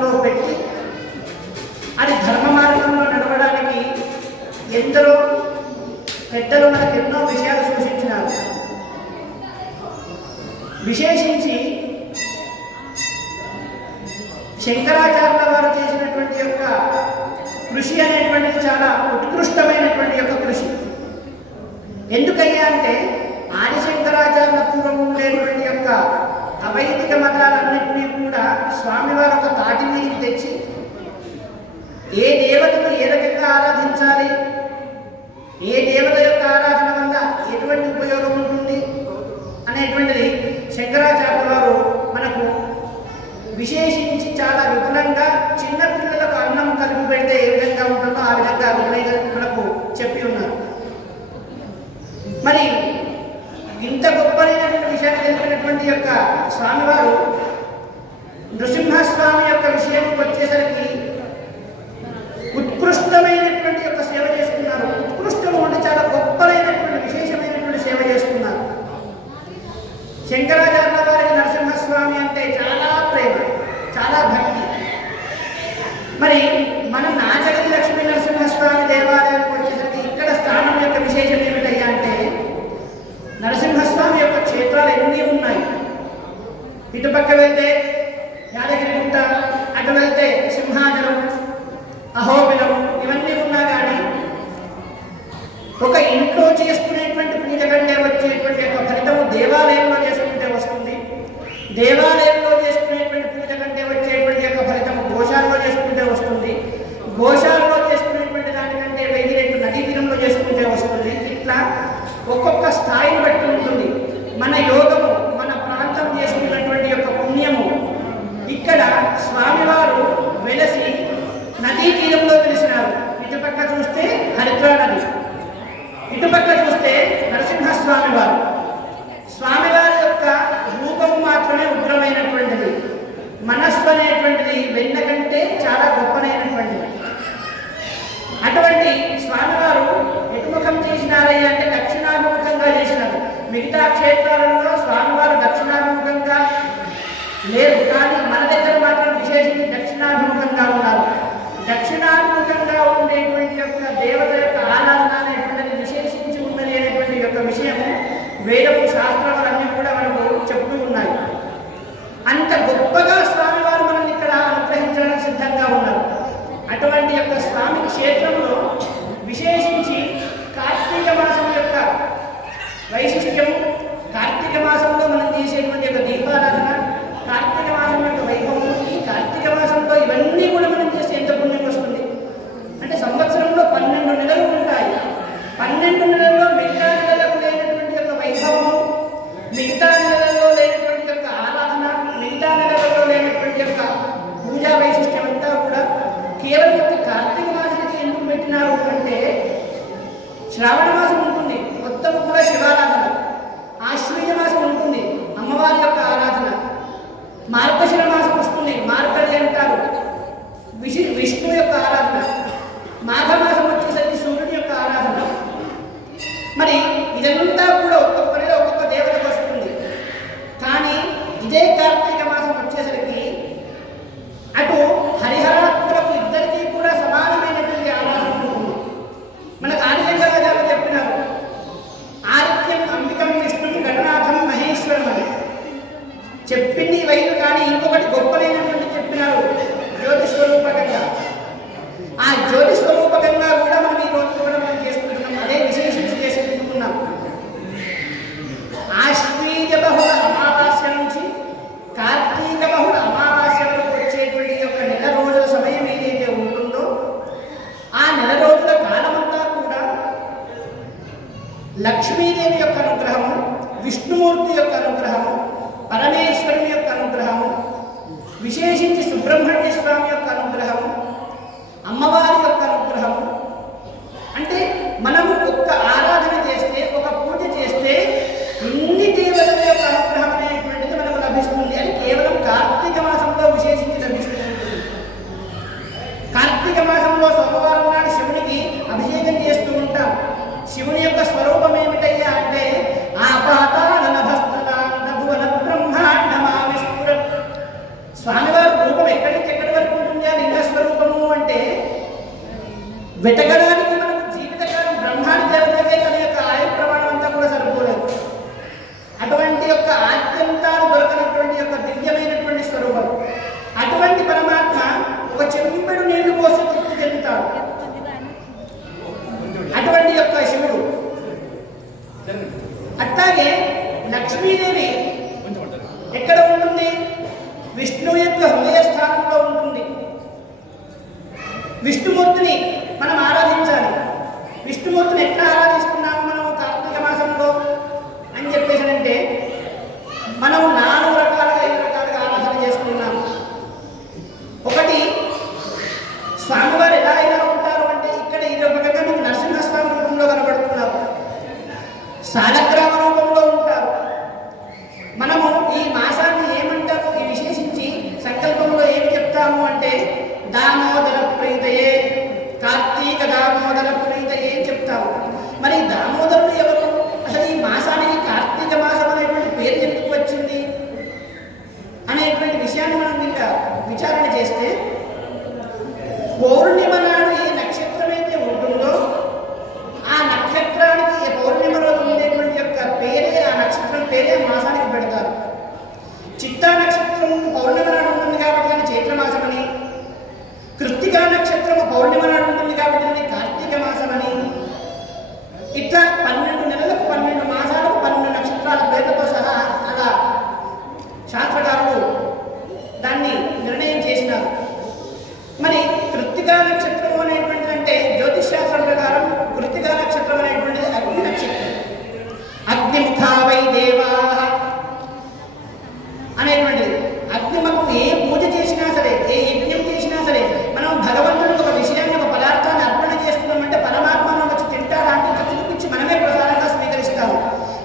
మార్గంలో పెట్టి అది ధర్మ మార్గంలో నడవడానికి ఎందరో పెద్దలు మనకు ఎన్నో విషయాలు సూచించినారు. విశేషించి శంకరాచార్యుల వారు చేసినటువంటి యొక్క కృషి అనేటువంటిది చాలా ఉత్కృష్టమైనటువంటి యొక్క కృషి. ఎందుకయ్యా అంటే ఆదిశంకరాచార్యుల పూర్వం ఉండేటువంటి యొక్క అవైదిక మతాలన్నింటినీ కూడా స్వామివారు ఒక తాటి మీదకి తెచ్చి ఏ దేవతను ఏ రకంగా ఆరాధించాలి, ఏ దేవత యొక్క ఆరాధన వల్ల ఎటువంటి ఉపయోగం ఉంటుంది అనేటువంటిది శంకరాచార్యుల వారు మనకు విశేషించి చాలా విపులంగా చిన్న పిల్లలకు అన్నం కలిపి పెడితే ఏ విధంగా ఉంటుందో ఆ విధంగా మనకు చెప్పి ఉన్నారు. మరి ఇంత గొప్పైనటువంటి విషయాన్ని తెలిపినటువంటి యొక్క స్వామివారు నృసింహస్వామి యొక్క విషయానికి వచ్చేసరికి ఉత్కృష్టమైనటువంటి యొక్క సేవ చేస్తున్నారు. ఉత్కృష్టము అంటే చాలా గొప్పలైనటువంటి విశేషమైనటువంటి సేవ చేస్తున్నారు. శంకరాచార్యుల వారికి నరసింహస్వామి అంటే చాలా ప్రేమ, చాలా భక్తి. మరి మనం నాచగతి లక్ష్మీ నరసింహస్వామి దేవాలయానికి వచ్చేసరికి ఇక్కడ స్థానం యొక్క విశేషం ఏమిటయ్యా అంటే నరసింహస్వామి యొక్క క్షేత్రాలు ఎన్ని ఉన్నాయి. ఇటుపక్క వెళ్తే యాదగిరిగుట్ట, అటు వెళ్తే సింహాచలం, అహోబిలం ఇవన్నీ ఉన్నా కానీ ఒక ఇంట్లో చేసుకునేటువంటి పూజ కంటే వచ్చేటువంటి యొక్క ఫలితము దేవాలయంలో చేసుకుంటే వస్తుంది. దేవాలయంలో చేసుకునేటువంటి పూజ కంటే వచ్చేటువంటి యొక్క ఫలితము గోశాలలో చేసుకుంటే వస్తుంది. గోశాలలో చేసుకునేటువంటి దానికంటే 1000 రెట్లు నదీ తీరంలో చేసుకుంటే వస్తుంది. ఇట్లా ఒక్కొక్క స్థాయిని బట్టి ఉంటుంది. మన యోగము, మన ప్రాంతం చేసుకున్నటువంటి యొక్క పుణ్యము. ఇక్కడ స్వామివారు వెలసి నదీ తీరంలో వెలిసినారు. ఇటుపక్క చూస్తే హరిద్రా నది, ఇటుపక్క చూస్తే నరసింహస్వామి వారు. స్వామివారి యొక్క రూపము మాత్రమే ఉగ్రమైనటువంటిది, మనస్సు అనేటువంటిది వెన్న కంటే చాలా గొప్పనైనటువంటిది. అటువంటి స్వామివారు ఎటుముఖం చేసినారయ్యా అంటే దక్షిణాభిముఖంగా చేసినారు. మిగతా క్షేత్రాలలో స్వామివారు దక్షిణాభిముఖంగా లేరు, కానీ మన దగ్గర మాత్రం విశేషించి దక్షిణాభిముఖంగా ఉన్నారు. దక్షిణాభిముఖంగా ఉండేటువంటి యొక్క దేవత యొక్క ఆరాధన అనేటువంటిది విశేషించి ఉన్నది అనేటువంటి యొక్క విషయము వేదము శాస్త్రాలన్నీ కూడా మనకు చెప్తూ ఉన్నాయి. అంత గొప్పగా స్వామివారు మనల్ని ఇక్కడ అనుగ్రహించడానికి సిద్ధంగా ఉన్నారు. అటువంటి యొక్క స్వామి క్షేత్రంలో విశేషించి కార్తీక మాసం యొక్క వైశిష్ట్యము, కార్తీక మాసంలో మనం చేసేటువంటి యొక్క దీపారాధన, కార్తీక మాసం యొక్క వైభవము, ఈ కార్తీక మాసంలో ఇవన్నీ కూడా మనం చేస్తే ఎంత పుణ్యం వస్తుంది అంటే సంవత్సరంలో 12 నెలలు ఉంటాయి. 12 నెలల్లో మిగతా నెలలకు లేనటువంటి యొక్క వైభవము, మిగతా నెలలలో లేనటువంటి యొక్క ఆరాధన, మిగతా నెలలలో లేనటువంటి యొక్క పూజా వైశిష్ట్యం అంతా కూడా కేవలం ఒక కార్తీక మాసానికి ఎందుకు పెట్టినారు అంటే శ్రావణ మాసం ఉంటుంది, మొత్తం కూడా శివారాధన. ఆశ్వీజ మాసం ఉంటుంది, అమ్మవారి యొక్క ఆరాధన. మార్గశిర మాసం వస్తుంది, మార్గడి అంటారు, విష్ణు యొక్క ఆరాధన. మాఘమాసం వచ్చేసరికి సూర్యుని యొక్క ఆరాధన. మరి ఇదంతా కూడా ఒక్కొక్క నెల ఒక్కొక్క దేవతకు వస్తుంది. కానీ ఇదే కార్తీక మాసం వచ్చేసరికి అటు హరిహరాత్మలకు ఇద్దరికీ కూడా సమానమైనటువంటి ఆరాధన ఉంటుంది. మనకు ఆదిశంకరాచార్యులు చెప్పినారు, ఆదిత్యం అంబికం విష్ణుం గణనాథం మహేశ్వరం అని చెప్పింది వైద్యు. కానీ ఇంకొకటి గొప్పలైనటువంటి చెప్పినారు జ్యోతిస్వరూపకంగా. ఆ జ్యోతిస్వరూపకంగా కూడా మనం ఈ రోజు కూడా మనం చేసుకుంటున్నాం. అదే విశేషించి చేసుకుంటున్నాం. ఆశ్వీజ బహుళ అమావాస్య నుంచి కార్తీక బహుళ అమావాస్య వరకు వచ్చేటువంటి యొక్క నెల రోజుల సమయం ఏదైతే ఉంటుందో ఆ నెల రోజుల కాలమంతా కూడా లక్ష్మీదేవి యొక్క అనుగ్రహము, విష్ణుమూర్తి యొక్క అనుగ్రహము, పరమేశ్వరుని యొక్క అనుగ్రహము, విశేషించి సుబ్రహ్మణ్య స్వామి యొక్క అనుగ్రహము, అమ్మవారి యొక్క అనుగ్రహము. అంటే మనము ఒక్క ఆరాధన చేస్తే, ఒక పూజ చేస్తే ఇన్ని దేవతల యొక్క అనుగ్రహం అనేటువంటిది మనకు లభిస్తుంది. అది కేవలం కార్తీక మాసంలో విశేషించి లభిస్తుంది. కార్తీక మాసంలో సోమవారం నాడు శివునికి అభిషేకం చేస్తూ ఉంటాం. శివుని యొక్క స్వరూపం ఏమిటయ్యా అంటే స్వామివారి రూపం ఎక్కడి నుంచి ఎక్కడి వరకు వెతకడానికి మనకు జీవితకాలం బ్రహ్మాండ దేవతలకే తన యొక్క ఆయు ప్రమాణం అంతా కూడా సరిపోలేదు. అటువంటి యొక్క ఆద్యంతాలు దొరకనటువంటి యొక్క దివ్యమైనటువంటి స్వరూపం. అటువంటి పరమాత్మ ఒక చెంబెడు నీళ్లు పోసి తృప్తి చెందుతాడు. అటువంటి యొక్క శివుడు. అట్లాగే లక్ష్మీదేవి ఎక్కడ ఉంటుంది? విష్ణువు యొక్క హృదయ స్థానంలో ఉంటుంది. విష్ణుమూర్తిని మనం ఆరాధించాలి. విష్ణుమూర్తిని ఎట్లా ఆరాధిస్తున్నాము మనం కార్తీక మాసంలో అని చెప్పేసానంటే మనం 4 రకాలుగా 5 రకాలుగా ఆరాధన చేసుకున్నాము. ఒకటి, స్వామివారు ఎలా ఉంటారు అంటే ఇక్కడ ఇది ఒక రకంగా మీకు నరసింహస్వామి రూపంలో కనబడుతున్నారు, సాలగ్రామ రూపంలో ఉంటారు. మనము ఈ మాసాన్ని ఏమంటాము? ఈ విశేషించి సంకల్పంలో ఏమి చెప్తాము అంటే దామోదర ప్రీతయే, కార్తీక దామోదర ప్రీతయే అని చెప్తాము. మరి దామోదరుడు ఎవరు? అసలు ఈ మాసానికి కార్తీక మాసం అనేటువంటి పేరు ఎందుకు వచ్చింది అనేటువంటి విషయాన్ని మనం ఇంకా విచారణ చేస్తే, పౌర్ణిమ నాడు ఏ నక్షత్రం అయితే ఉంటుందో ఆ నక్షత్రానికి పౌర్ణిమ రోజు ఉండేటువంటి యొక్క పేరే, ఆ నక్షత్రం పేరే మాసానికి పెడతారు. చిత్తా నక్షత్రం పౌర్ణిమ నాడు ఉంటుంది కాబట్టి దాన్ని చైత్ర మాసం అని, కృత్తికా నక్షత్రం పౌర్ణిమ నాడు ఉంటుంది కాబట్టి దాన్ని కార్తీక మాసం అని, ఇట్లా 12 నెలలకు 12 మాసాలకు 12 నక్షత్రాల పేర్లతో సహా అలా శాస్త్రకారులు దాన్ని నిర్ణయం చేసినారు. మరి కృత్తికా నక్షత్రం అనేటువంటిది అంటే జ్యోతిష్ శాస్త్రం ప్రకారం కృత్తికా నక్షత్రం అనేటువంటిది అగ్ని నక్షత్రం. అగ్నిముఖా వై దేవా అనేటువంటిది. అగ్నిముఖం ఏ పూజ చేసినా సరే, ఏ యజ్ఞం చేసినా సరే, మనం భగవంతుడికి ఒక విషయాన్ని, ఒక పదార్థాన్ని అర్పణ చేస్తున్నామంటే పరమాత్మను వచ్చి తింటారా అంటే చూపించి మనమే ప్రసాదంగా స్వీకరిస్తాము.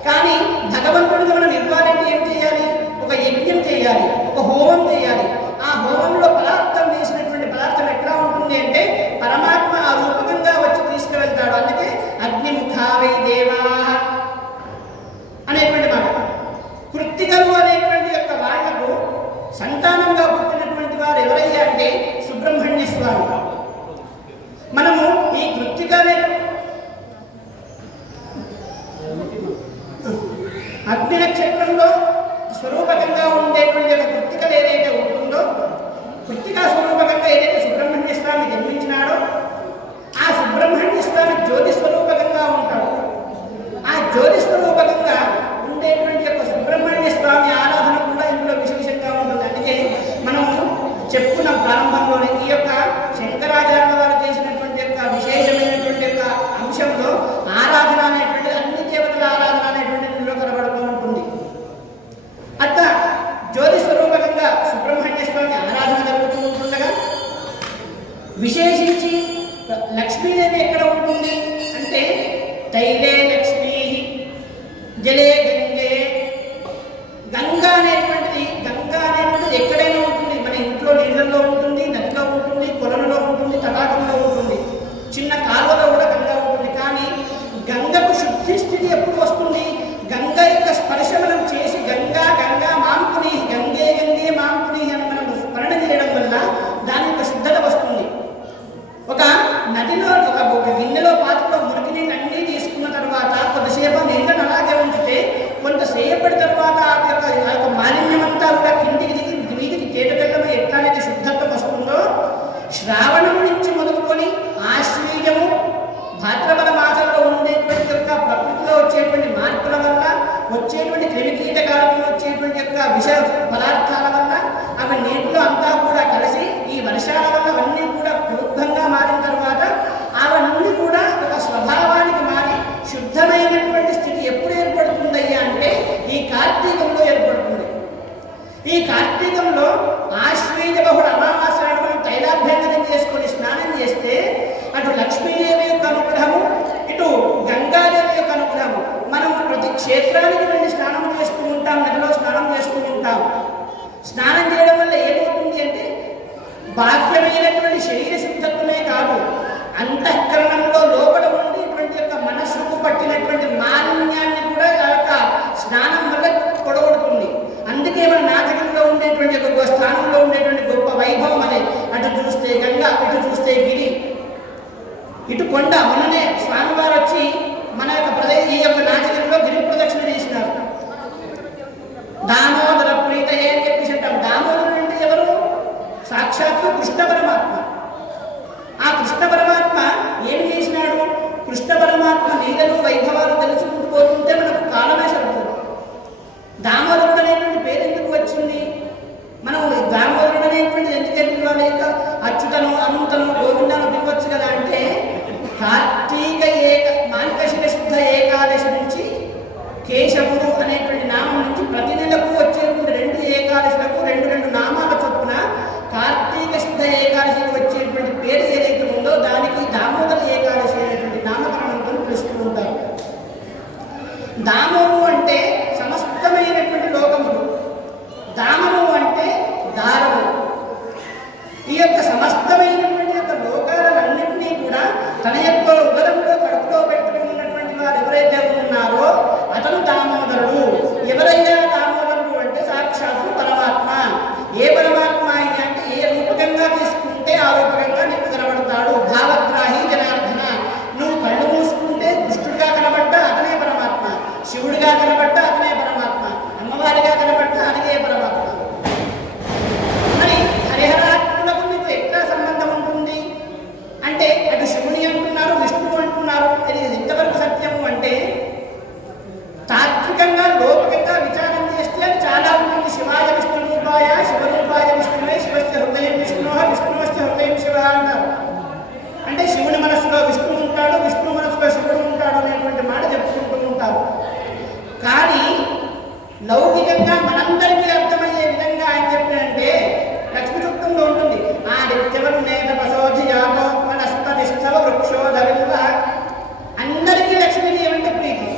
కానీ భగవంతుడికి మనం ఇవ్వాలంటే ఏం చేయాలి? ఒక యజ్ఞం చేయాలి, ఒక హోమం చేయాలి. ఆ హోమంలో పదార్థం వేసినటువంటి పదార్థం ఎట్లా ఉంటుంది అంటే పరమాత్మ ఆ రూపకంగా వచ్చి తీసుకువెళ్తాడు. అందుకే అగ్నిముఖా వై దేవా అనేటువంటి మాట. కృత్తికలు అనేటువంటి యొక్క వాళ్లకు సంతానంగా పుట్టినటువంటి వారు ఎవరయ్యా అంటే సుబ్రహ్మణ్య స్వామి. మనము ఈ కృత్తికనే అగ్ని నక్షత్రంలో స్వరూపకంగా ఉండేటువంటి ఒక కృత్తికలు ఏదైతే ఉంటుందో, కృత్తికా స్వరూపకంగా ఏదైతే సుబ్రహ్మణ్య స్వామి జన్మించినాడో ఆ సుబ్రహ్మణ్య స్వామి జ్యోతి స్వరూపకంగా ఉంటాడు. ఆ జ్యోతి స్వరూపకంగా ఉండేటువంటి యొక్క సుబ్రహ్మణ్య స్వామి ఆరాధన కూడా ఇందులో విశేషంగా ఉంటుంది. అందుకే మనం చెప్పుకున్న ప్రారంభంలోనే ఈ యొక్క శంకరాచార్య వారు చేసినటువంటి యొక్క విశేషమైనటువంటి యొక్క అంశంలో ఆరాధన అనేటువంటిది అన్ని దేవతల ఆరాధన అనేటువంటి ఇందులో కనబడుతూ ఉంటుంది. అట్లా జ్యోతి స్వరూపకంగా సుబ్రహ్మణ్య స్వామి ఆరాధన జరుగుతూ ఉంటుండగా విశేషించి లక్ష్మీదేవి ఎక్కడ ఉంటుంది అంటే తైలే లక్ష్మీ జలే గంగే. గంగా అనేటువంటిది ఎక్కడైనా ఉంటుంది. మన ఇంట్లో నీళ్ళల్లో ఉంటుంది, నదిలో ఉంటుంది, కొలంలో ఉంటుంది, తటాకంలో ఉంటుంది, చిన్న కాలువలో కూడా గంగా ఉంటుంది. కానీ గంగకు శుద్ధి స్థితి ఎప్పుడు వస్తుంది? గంగ యొక్క స్పర్శ మనం చేసి గంగా గంగా మాంకుని, గంగే గంగే మాంకుని అని మనం స్మరణ చేయడం వల్ల దాని యొక్క శుద్ధత వస్తుంది. ఒక నదిలో ఒక గిన్నెలో పాత్రలో మురికి నీళ్ళు అన్నీ తీసుకున్న తర్వాత కొంతసేపు నీళ్ళను అలాగే ఉంచితే కొంతసేపటి తర్వాత ఆ యొక్క మాలిన్యం అంతా కూడా కిందికి దిగి వీధికి తేటతెల్లమై ఎట్లానైతే శుద్ధత్వం వస్తుందో, శ్రావణం నుంచి మొదలుకొని ఆశ్వీజము భాద్రపద మాసంలో ఉండేటువంటి యొక్క ప్రకృతిలో వచ్చేటువంటి మార్పుల వల్ల, వచ్చేటువంటి క్రిమికీటకాలకు వచ్చేటువంటి యొక్క విష పదార్థాల వల్ల అవి నీటిలో అంతా కూడా కలిసి ఈ వర్షాల వల్ల అవన్నీ కూడా క్లుబ్ధంగా మారిన తర్వాత అవన్నీ కూడా ఒక స్వభావానికి మారి శుద్ధమైనటువంటి స్థితి ఎప్పుడు ఏర్పడుతుందయ్యా అంటే ఈ కార్తీకంలో ఏర్పడుతుంది. ఈ కార్తీకంలో ఆశ్వీజ బహుళ అమావాస్యను మనం తైలాభ్యంగనం చేసుకొని స్నానం చేస్తే అటు లక్ష్మీదేవి యొక్క అనుగ్రహము, ఇటు గంగాదేవి యొక్క అనుగ్రహము. మనం ప్రతి క్షేత్రానికి వెళ్ళి స్నానం చేస్తూ ఉంటాం, నదిలో స్నానం చేస్తూ ఉంటాం. స్నానం చేయడం వల్ల ఏమవుతుంది అంటే బాహ్యమైనటువంటి శరీర శుద్ధత్వమే కాదు, అంతఃకరణంలో లోపల ఉండేటువంటి యొక్క మనస్సుకు పట్టినటువంటి మాలిన్యాన్ని కూడా ఆ యొక్క స్నానం వల్ల పొడగొడుతుంది. అందుకే మన నాటకంలో ఉండేటువంటి ఒక స్థానంలో ఉండేటువంటి గొప్ప వైభవం అదే. అటు చూస్తే గంగా, ఇటు చూస్తే గిరి. ఇటు కొండ మొన్ననే స్వామివారు వచ్చి మన యొక్క ఈ యొక్క నాచగిరిలో గిరి ప్రదక్షిణ చేసినారు. దామోదర ప్రీతయే అని చెప్పేసి అంటాం. దామోదరుడు అంటే ఎవరు? సాక్షాత్తు కృష్ణ పరమాత్మ. ఆ కృష్ణ పరమాత్మ ఏమి చేసినాడు? కృష్ణ పరమాత్మ లీలలు వైభవాలు తెలుసుకుంటూ పోతుంటే మనకు కాలమే సరిపోదు. దామోదరుడు అనేటువంటి పేరు ఎందుకు వచ్చింది? మనం దామోదరుడు అనేటువంటిది ఎందుకు పిలవాలి? అచ్యుతను అనంతను గోవిందను పిలవచ్చు కదా అంటే కార్తీక మార్గశిర శుద్ధ ఏకాదశి నుంచి కేశవుడు అనేటువంటి నామం నుంచి ప్రతి నెలకు వచ్చేటువంటి 2 ఏకాదశులకు 2 నామాల చొప్పున కార్తీక శుద్ధ ఏకాదశికి వచ్చేటువంటి పేరు ఏదైతే ఉందో దానికి దామోదర ఏకాదశి అనేటువంటి నామకరణంతో పిలుస్తూ ఉంటారు. దామము అంటే సమస్తమైనటువంటి లోకములు, దామము అంటే దారము. ఈ యొక్క సమస్తమైనటువంటి యొక్క లోకాలన్నింటినీ కూడా తన యొక్క ఉదరంలో కడుపులో పెట్టుకున్నటువంటి వారు ఎవరైతే ఉన్నారో అతను దామోదరుడు. ఎవరైనా దామోదరుడు అంటే సాక్షాత్తు పరమాత్మ. ఏ పరమాత్మ అయినా అంటే ఏ రూపకంగా తీసుకుంటే ఆ రూపకంగా నీకు కనబడతాడు. భావగ్రాహి జనార్దన. నువ్వు కళ్ళు మూసుకుంటే కృష్ణుడిగా కనబడ్డా అతనే పరమాత్మ, శివుడిగా కనబడ్డా అతనే పరమాత్మ, అమ్మవారిగా కనబడ్డా అతనే పరమాత్మ. మరి హరిహరాత్మకు నీకు ఎట్లా సంబంధం ఉంటుంది అంటే అటు శివుని అంటున్నారు, విష్ణువు అంటున్నారు. ఇది ఎంతవరకు సత్యము అంటే తాత్వికంగా లోపకంగా విచారం చేస్తే అది చాలా ఉంటుంది. శివాయ విష్ణు రూపాయ శివరూపాయ విష్ణువే శివస్య హృదయం విష్ణు విష్ణువస్య హృదయం శివ అంటారు. అంటే శివుని మనసులో విష్ణువు ఉంటాడు, విష్ణు మనసులో శివుడు ఉంటాడు అనేటువంటి మాట చెప్పుకుంటూ ఉంటారు. కానీ లౌకికంగా మనందరికీ అర్థమయ్యే విధంగా ఆయన చెప్పినంటే లక్ష్మి సూక్తంలో ఉంటుంది. ఆదిత్యవరు నేత పశోధియాతో వనస్పతిష్టవ వృక్షోధవిల్వ. అందరికీ లక్ష్మిని ఏమంటే ప్రీతి.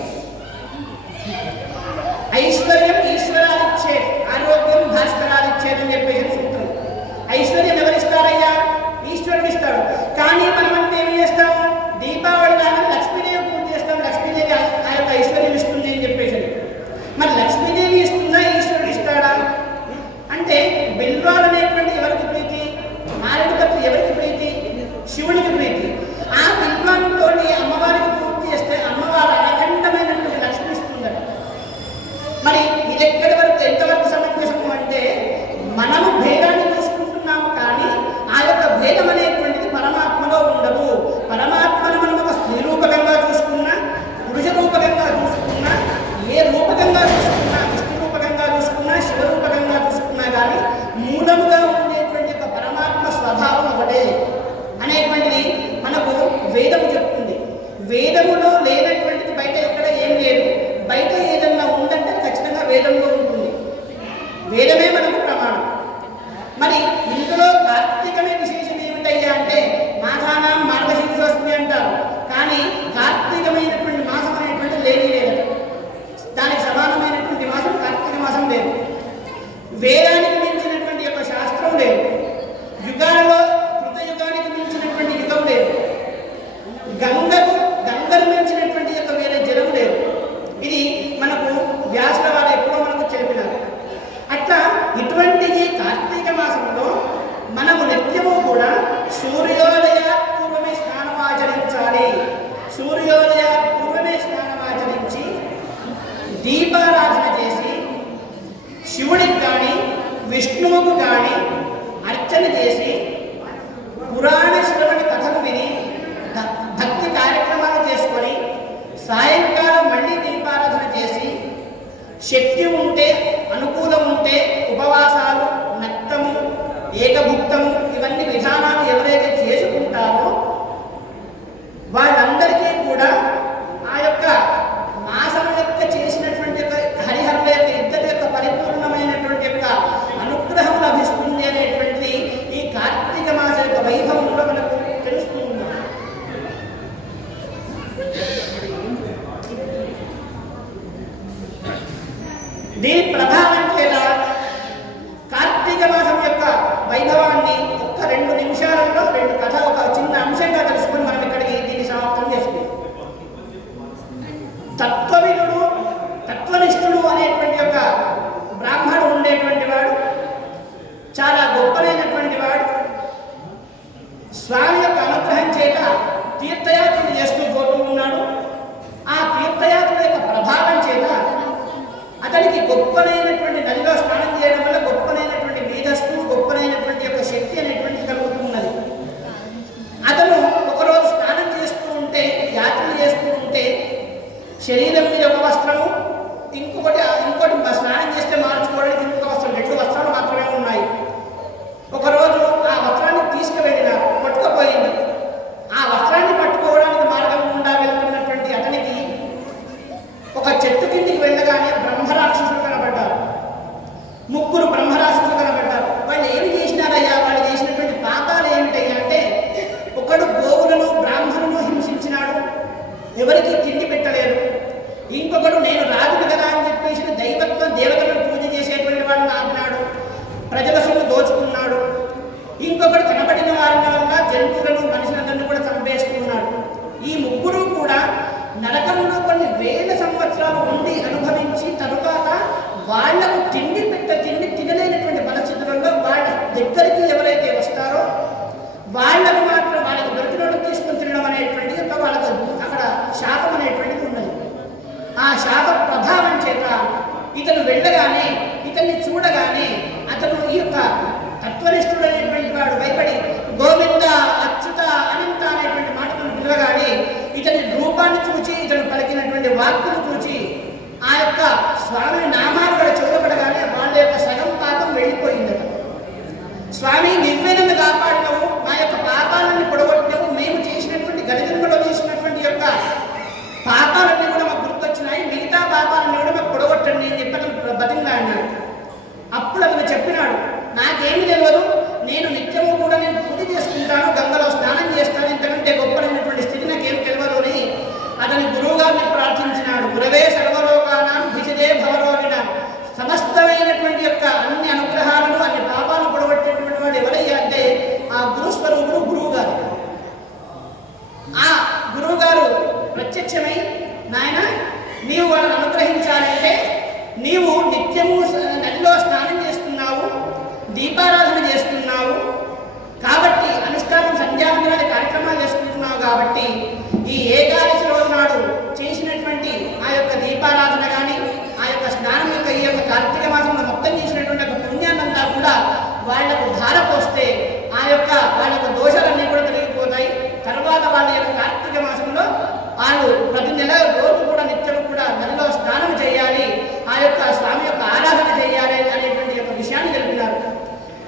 ఐశ్వర్యం ఈశ్వరాలిచ్చేది, ఆరోగ్యం భాస్కరాలిచ్చేది అని చెప్పేసి సూత్రం. ఐశ్వర్యం ఎవరిస్తారయ్యా? ఈశ్వరుడు ఇస్తాడు. కానీ మనమంతా ఏమి చేస్తాం? దీపావళి లాగా లక్ష్మీదేవి పూజ చేస్తాం. లక్ష్మీదేవి ఆ యొక్క ఐశ్వర్యం ఇస్తుంది అని చెప్పేసి. మరి లక్ష్మీదేవి ఇస్తుందా, ఈశ్వరుడు ఇస్తాడా అంటే బిల్వాలు అనేటువంటి ఎవరికి ప్రీతి? మారేడుపత్రి ఎవరికి ప్రీతి? శివునికి ప్రీతి. ఆ బిల్వాలతో అమ్మవారికి పూజ చేస్తే అమ్మవారు అఖండమైనటువంటి లక్ష్మి ఇస్తుందట. మరి ఇది ఎక్కడి వరకు ఎంతవరకు సమంజసము అంటే మనము భేదాన్ని చూసుకుంటున్నాము కానీ ఆ యొక్క భేదం అనేటువంటిది పరమాత్మలో ఉండదు. పరమాత్మను మనం ఒక స్త్రీ రూపకంగా చూసుకున్నా, పురుష రూపకంగా చూసుకున్నా, ఏ రూపకంగా చూసుకున్నా, విష్ణు రూపకంగా చూసుకున్నా, శివరూపకంగా చూసుకున్నా కానీ మూలముగా ఉండేటువంటి యొక్క పరమాత్మ స్వభావం ఒకటే అనేటువంటిది మనకు వేదము చెప్తుంది. వేదములో లేనటువంటిది బయట ఎక్కడ ఏం లేదు. బయట ఏదన్నా ఉందంటే ఖచ్చితంగా వేదంలో ఉంటుంది. వేదమే మనకు ప్రమాణం. మరి ఇందులో కార్తీకమే విశేషం ఏమిటయ్యా అంటే మాసానాం మార్గశీర్షోస్మి అంటారు. కానీ కార్తీకమైనటువంటి మాసం అనేటువంటి లేని లేదట. దానికి సమానమైనటువంటి మాసం కార్తీక మాసం లేదు. వేదానికి మించినటువంటి యొక్క శాస్త్రం లేదు. యుగాలలో కృతయుగానికి మించినటువంటి యుగం లేదు. గంగను మించినటువంటి యొక్క వేరే జలం లేదు. ఇది మనకు వ్యాసుల వారు ఎప్పుడో మనకు చెప్పినారు. అట్లా ఇటువంటి ఈ కార్తీక మాసంలో మనము నిత్యము కూడా సూర్యోదయ పూర్వమే స్నానమాచరించాలి. సూర్యోదయ పూర్వమే స్నానమాచరించి దీపారాధన చేసి శివుడికి కానీ విష్ణువుకు కానీ అర్చన చేసి పురాణ శ్రవణ కథను విని భక్తి కార్యక్రమాలు చేసుకొని సాయంకాలం మళ్ళీ దీపారాధన చేసి శక్తి ఉంటే అనుకూలం ఉంటే ఉపవాసాలు, నక్తము, ఏకభుక్తము ఇవన్నీ విధానాలు ఎవరైతే చేసుకుంటారో వాళ్ళందరికీ కూడా ఆ యొక్క మాసం యొక్క చేసినటువంటి హరిహరుల యొక్క ఇద్దరి యొక్క పరిపూర్ణమైనటువంటి యొక్క అనుగ్రహం లభిస్తుంది అనేటువంటిది ఈ కార్తీక మాస యొక్క వైభవంలో మనకు తెలుస్తూ ఉంది. దీని ప్రభావం చేత కార్తీక మాసం యొక్క వైభవాన్ని ఒక్క 2 నిమిషాలలో 2 కథ ఒక చిన్న అంశంగా తెలుసుకుని మనం ఇక్కడికి దీన్ని సమాప్తం చేసుకుంటాం. తత్వవిధుడు, తత్వనిష్ఠుడు అనేటువంటి యొక్క బ్రాహ్మణుడు ఉండేటువంటి వాడు చాలా గొప్పలైనటువంటి వాడు. స్వామి యొక్క అనుగ్రహం చేత తీర్థయాత్రలు చేస్తూ పోతూ ఉన్నాడు. ఆ తీర్థయాత్ర యొక్క ప్రభావం చేత అతనికి గొప్పనైనటువంటి నదిలో స్నానం చేయడం వల్ల గొప్పనైనటువంటి మేధస్సు, గొప్పనైనటువంటి యొక్క శక్తి అనేటువంటిది కలుగుతూ ఉన్నది. అతను ఒకరోజు స్నానం చేస్తూ ఉంటే, యాత్రలు చేస్తూ ఉంటే శరీరం మీద ఒక వస్త్రము, ఇంకొకటి స్నానం చేస్తే మార్చుకోవడానికి ఇంకొక వస్త్రం, 2 వస్త్రాలు మాత్రమే ఉన్నాయి. ఒకరోజు ఆ వస్త్రాన్ని తీసుకువెళ్ళినారు, పట్టుకుపోయింది. ఆ వస్త్రాన్ని పట్టుకోవడానికి మార్గం గుండా వెళ్తున్నటువంటి అతనికి ఒక చెట్టు కిందికి వెళ్ళగానే బ్రహ్మరాక్షసులు కనబడ్డారు. 3 బ్రహ్మరాక్షసులు కనబడ్డారు. వాళ్ళు ఏమి చేసినారయ్యా? వాళ్ళు చేసినటువంటి పాపాలు ఏమిటయ్యా అంటే, ఒకడు గోవులను బ్రాహ్మణులను హింసించినాడు, ఎవరికి తిండి పెట్టలేరు. ఇంకొకడు నేను రాజుడు కదా అని చెప్పేసి దైవత్వం దేవతలను పూజ చేసేటువంటి వాడిని ఆపినాడు, ప్రజల సొమ్ము దోచుకున్నాడు. ఇంకొకడు కనబడిన వారిని వల్ల జంతువులను మనుషులందరినీ కూడా చంపేస్తున్నాడు. ఈ 3 కూడా నరకంలో కొన్ని వేల సంవత్సరాలు ఉండి అనుభవించి తరువాత వాళ్లకు తిండి తినలేనటువంటి పరిస్థితులలో వాళ్ళ దగ్గరికి ఎవరైతే వస్తారో వాళ్లకు మాత్రం వాళ్ళకి దొరికినోడు తీసుకుని తినడం అనేటువంటిది వాళ్ళకు అక్కడ శాపం అనేటువంటిది ఉన్నది. ఆ శాప ప్రభావం చేత ఇతను వెళ్ళగానే, ఇతన్ని చూడగానే అతను ఈ యొక్క తత్వనిష్ఠుడైనటువంటి వాడు భయపడి గోవింద, అచ్యుత, అనంత అనేటువంటి మాటలను పిలవగానే ఇతని రూపాన్ని చూచి, ఇతను పలికినటువంటి వాక్కును చూచి ఆ యొక్క స్వామి నామాలు కూడా చూడబడగానే వాళ్ళ యొక్క సగం పాపం వెళ్ళిపోయిందట. స్వామి, నువ్వే నన్ను కాపాడినవు, మా యొక్క పాపాలన్నీ పొడగొట్టినవు, మేము చేసినటువంటి గజజన్మలో చేసినటువంటి యొక్క పాపాలన్నీ కూడా మాకు గుర్తొచ్చినాయి, మిగతా పాపాలన్నీ కూడా మాకు పొడగొట్టండి అని చెప్పి అతను బతింగా అన్నాడు. అప్పుడు అతను చెప్పినాడు, నాకేమి తెలియదు, నేను నిత్యము కూడా నేను పూజ చేసుకుంటాను, గంగలో స్నానం చేస్తాను, ఇంతకంటే గొప్పనైనటువంటి స్థితి నాకేం తెలియదు అని అతని గురువు గారిని ప్రార్థించినాడు. గురవే సర్వలోకానాం భిషదే భవరోగిణ, సమస్తమైనటువంటి యొక్క అన్ని అనుగ్రహాలను, అన్ని పాపాలను పొడగొట్టేటువంటి వాడు ఎవరయ్యా అంటే ఆ గురుస్వరూపుడు గురువు గారు. ఆ గురువు గారు ప్రత్యక్షమై, నాయన నీవు వాళ్ళని అనుగ్రహించాలంటే నీవు నిత్యము నదిలో స్నానం చేస్తున్నావు, దీపారాధన చేస్తున్నావు కాబట్టి, అనుష్ఠానం సంధ్యావందనాది కార్యక్రమాలు చేసుకుంటున్నావు కాబట్టి ఈ ఏకాదశి రోజు నాడు చేసినటువంటి ఆ యొక్క దీపారాధన కానీ, ఆ యొక్క స్నానం యొక్క ఈ యొక్క కార్తీక మాసంలో మొత్తం చేసినటువంటి ఒక పుణ్యాన్నంతా కూడా వాళ్లకు ధార పోస్తే ఆ యొక్క వాళ్ళ యొక్క దోషాలన్నీ కూడా తొలగిపోతాయి. తర్వాత వాళ్ళ యొక్క కార్తీక మాసంలో వాళ్ళు ప్రతి నెల రోజు కూడా నిత్యం కూడా నదిలో స్నానం చేయాలి, ఆ యొక్క స్వామి యొక్క ఆరాధన చేయాలి అనేటువంటి యొక్క విషయాన్ని తెలిపినారు.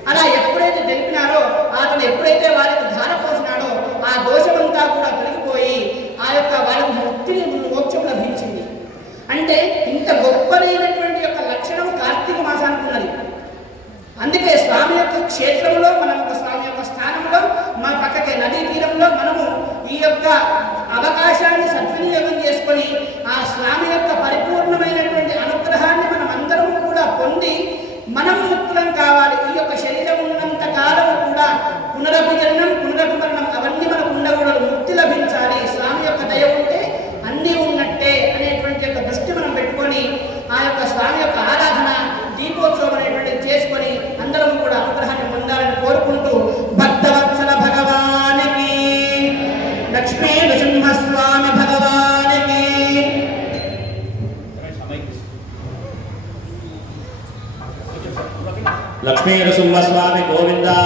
అలా ఎప్పుడైతే తెలిపినారో, అతను ఎప్పుడైతే వాళ్ళకి ధార పోసినాడో ఆ దోషమంతా కూడా తొలగిపోయి ఆ యొక్క వాళ్ళకి ముక్తిని, మోక్షం లభించింది. అంటే ఇంత గొప్పనైనటువంటి యొక్క లక్షణం కార్తీక మాసానికి ఉన్నది. అందుకే స్వామి యొక్క క్షేత్రంలో, మనం ఒక స్వామి యొక్క స్థానంలో, మా పక్కకే నదీ తీరంలో మనము ఈ యొక్క అవకాశాన్ని సద్వినియోగం చేసుకొని ఆ స్వామి యొక్క పరిపూర్ణమైనటువంటి అనుగ్రహాన్ని మనం అందరం కూడా పొంది మనం ముక్తులం కావాలి. ఈ యొక్క శరీరం ఉన్నంత కాలం కూడా పునరభిజననం, పునరభిమరణం అవన్నీ మనకు ఉండకూడదు, ముక్తి లభించాలి. స్వామి యొక్క దయ ఉంటే అన్నీ ఉన్నట్టే అనేటువంటి యొక్క దృష్టి మనం పెట్టుకొని ఆ యొక్క స్వామి యొక్క ఆరాధన, దీపోత్సవం అనేటువంటిది చేసుకొని అందరం కూడా అనుగ్రహాన్ని పొందాలని కోరుకుంటూ, భక్తవత్సల భగవానికి, లక్ష్మీ నృసింహస్వామి భగవానికి, లక్ష్మీ నృసింహస్వామి గోవిందా.